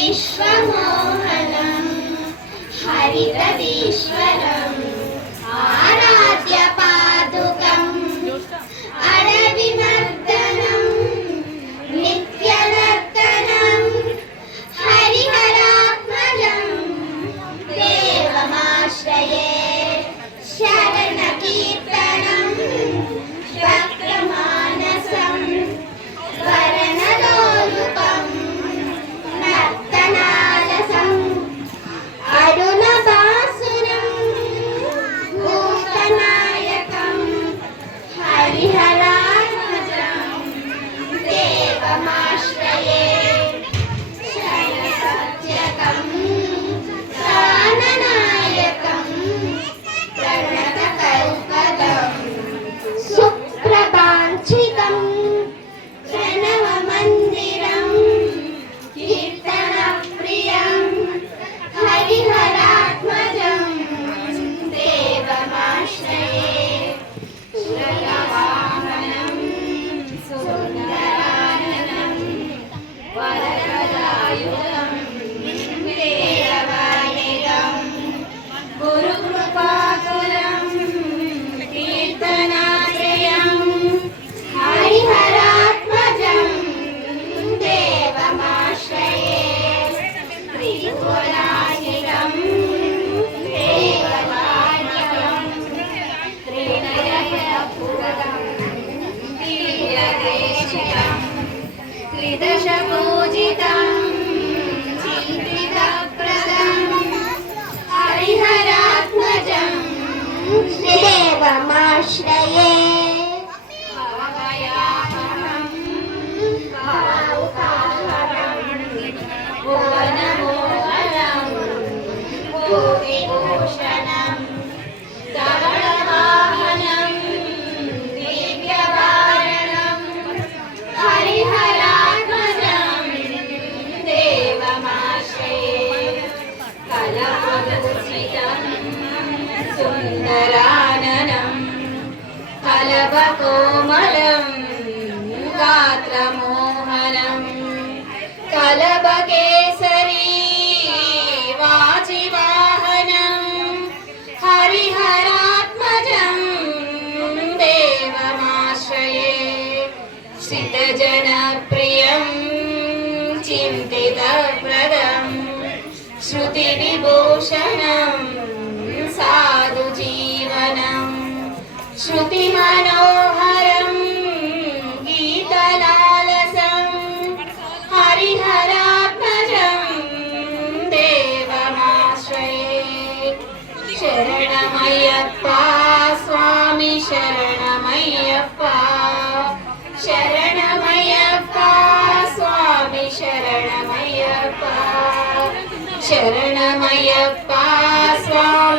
विश्वमोहनम् हरितवीश्वरम् देवनाय त्रिश्रिदशपूजितं त्रिवप्रदम् देवमाश्रये। सुन्दरानम् कलबकोमलं गात्रमोहरम् कलबकेसरी वाचिवाहनम् हरिहरात्मजं देवमाश्रये श्रितजनप्रियं चिन्तितप्रदम् श्रुतिविभूषणं साधुजीवनं श्रुतिमनोहरं गीतलालसं हरिहरात्मजं देवमाश्रये शरणमयत्पा శరణమయ్యప్ప స్వామి.